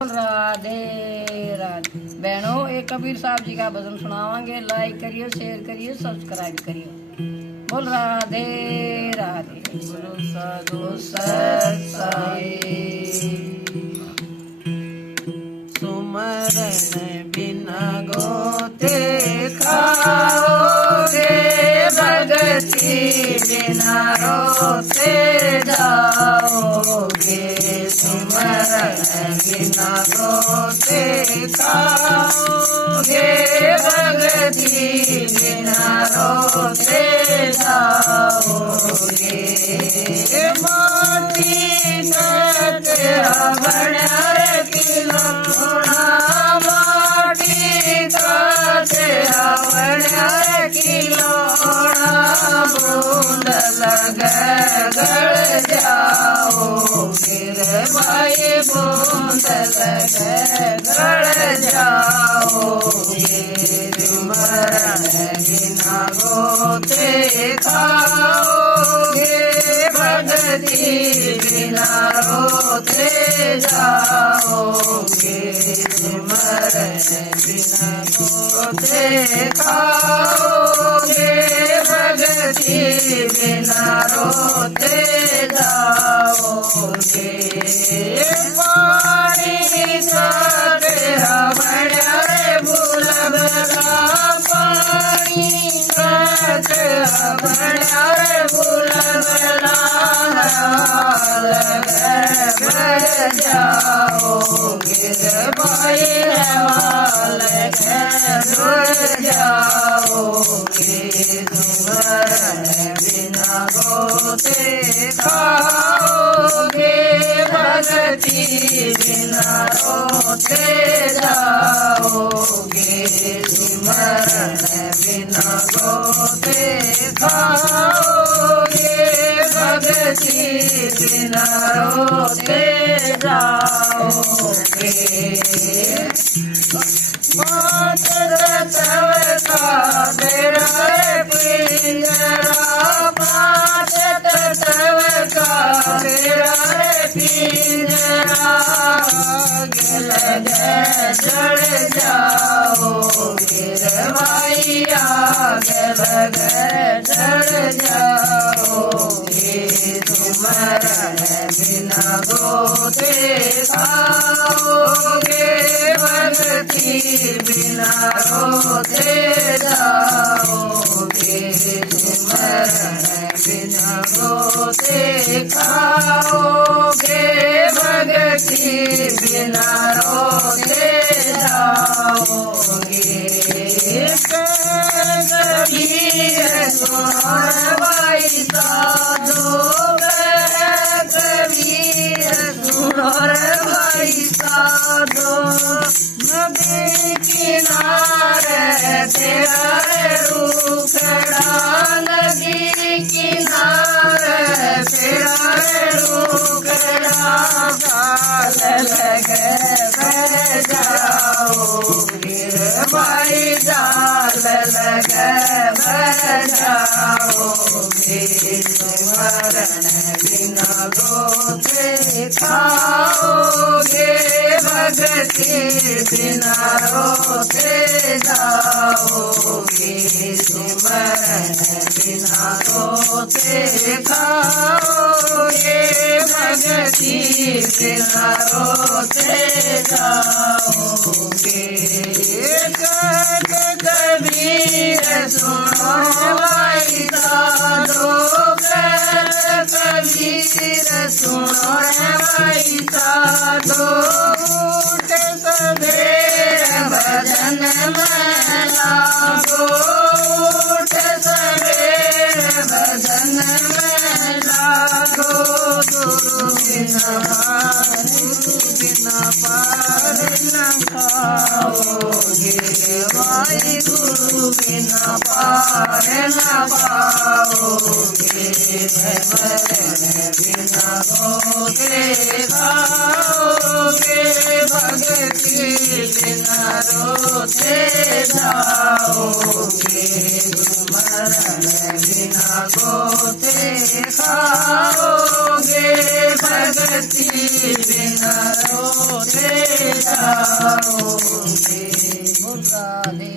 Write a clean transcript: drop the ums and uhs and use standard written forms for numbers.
राधे राधे। बहनों, एक कबीर साहब जी का भजन सुनावांगे। लाइक करियो, शेयर करियो, सब्सक्राइब करियो। बोल राधे राधे। गुरु साधु सत साई, सुमरन बिना गोते खाओगे, भगति बिना रोते जाओगे। सुमरन बिना गोते खाओगे, भगति बिना रोते जाओगे। मोती करते हवड़ किलो खिलौना, बूंद लगे गड़ जाओ गिर भाई, बूंद लगे गड़ जाओ गिर। मरण बिना गोते खाओगे, भगति बिना रोते जाओगे। मरण बिना गोते खाओगे, भगति बिना रोते जाओगे। पानी सारे हवड़ा बुलबला, पानी सारे हवड़ा बुलबला, बढ़ जाओ गिर भाई, हाल जुड़ जाओगे। सुमरन बिना गोते खाओगे, भगति बिना रोते जाओगे। सुमरन बिना गोते खाओगे, भगति बिना रोते जाओगे। पाँच तत्व का तेरा पिंजरा, पाँच तत्व का तेरा पिंजरा, गिर चढ़ जाओ गिर भाई, आगे लगे चढ़ जाओगे। सुमरन बिना गोते खाओगे, भगति बिना रोते जाओगे। सुमरन बिना गोते खाओगे, भगति बिना रोते जाओगे। कबीर सुनो भाई साधो, कबीर सुनो भाई साधो। नदी किनारे तेरा रूखड़ा, नदी किनारे तेरा रूखड़ा, काल लगे बह जाओ गिर भाई, जाल लगे बह जाओगे। सुमरन बिना गोते खाओगे, भगति बिना रोते जाओगे। सुमरन बिना रोते खाओगे, भगति बिना रोते जाओगे। कबीर सुनो भाई साधो, कबीर सुनो भाई साधो। उठ सवेर भजन में लागो, उठ सवेर भजन में लागो। गुरु बिना पार न खाओगे भाई, गुरु बिना पार न पाओगे। मरण बिना गोते खाओगे, भगति बिना रोते जाओगे। मरण बिना गोते खाओगे, भगति बिना रोते जाओगे। बोल राधे